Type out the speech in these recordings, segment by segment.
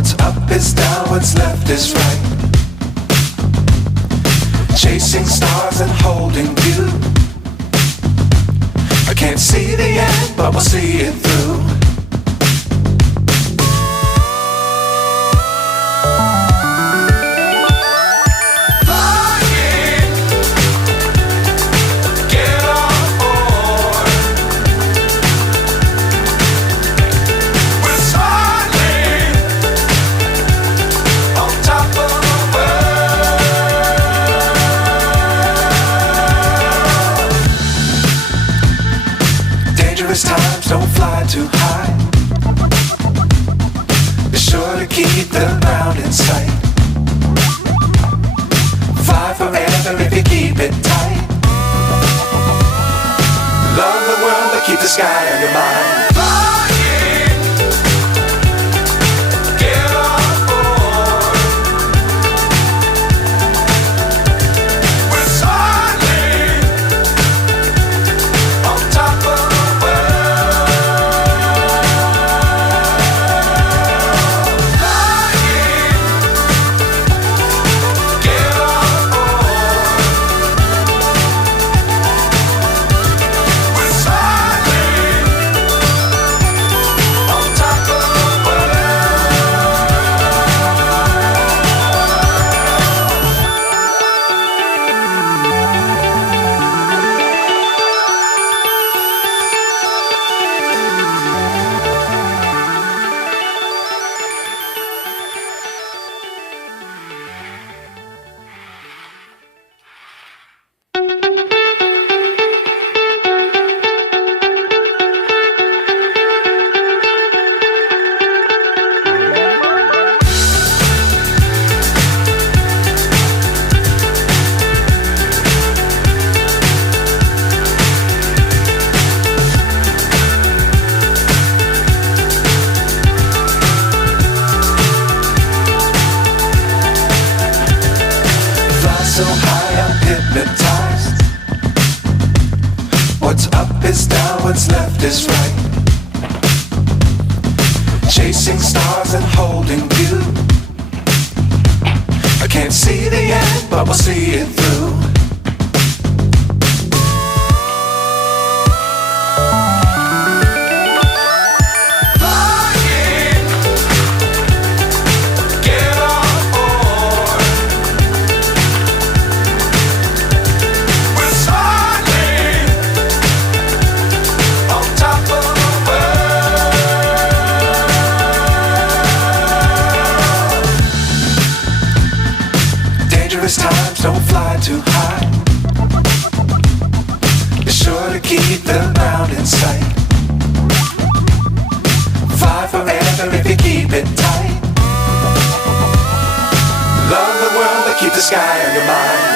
What's up is down, what's left is right. Chasing stars and holding you. I can't see the end, but we'll see it through. Times don't fly too high. Be sure to keep the ground in sight. Fly forever if you keep it tight. Love the world but keep the sky on your mind. So high I'm hypnotized. What's up is down, what's left is right. Chasing stars and holding you. I can't see the end, but we'll see it through. Times don't fly too high. Be sure to keep the ground in sight. Fly forever if you keep it tight. Love the world but keep the sky on your mind.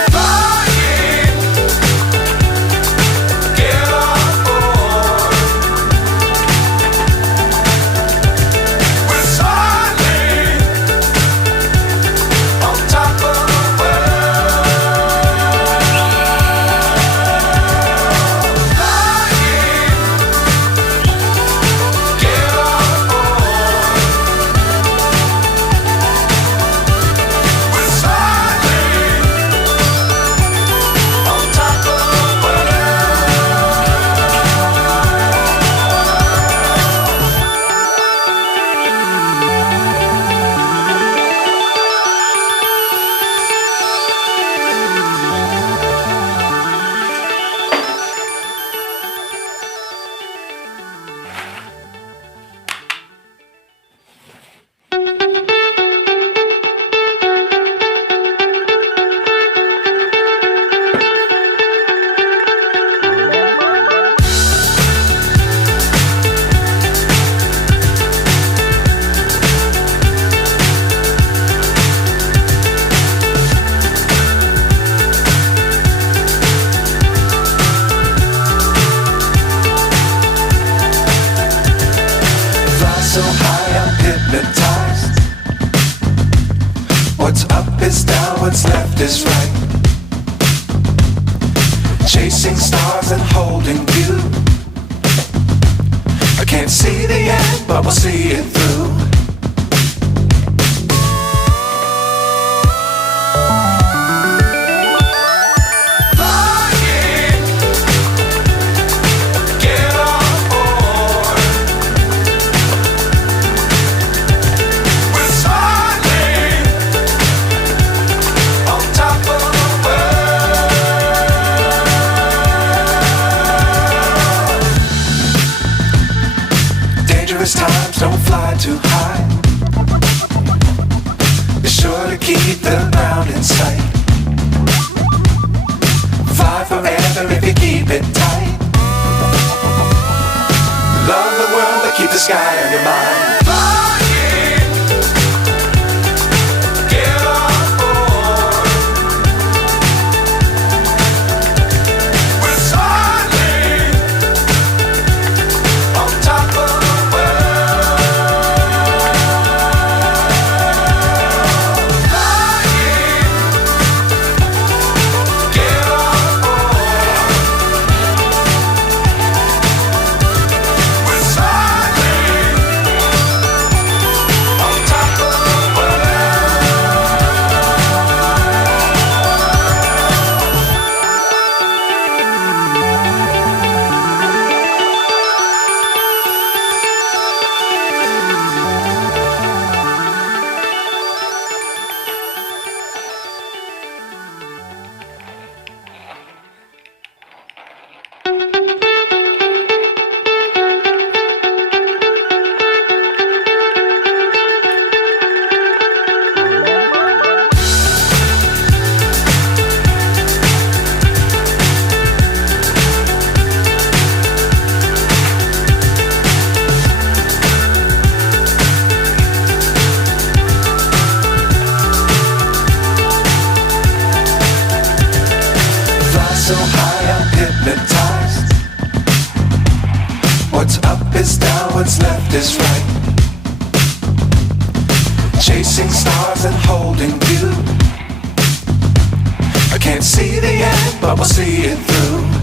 So high I'm hypnotized. What's up is down, what's left is right. Chasing stars and holding you. I can't see the end, but we'll see it through. don't fly too high. Be sure to keep the ground in sight. Fly forever if you keep it tight. Love the world, but keep the sky on your mind. So high I'm hypnotized. What's up is down, what's left is right. Chasing stars and holding you. I can't see the end, but we'll see it through.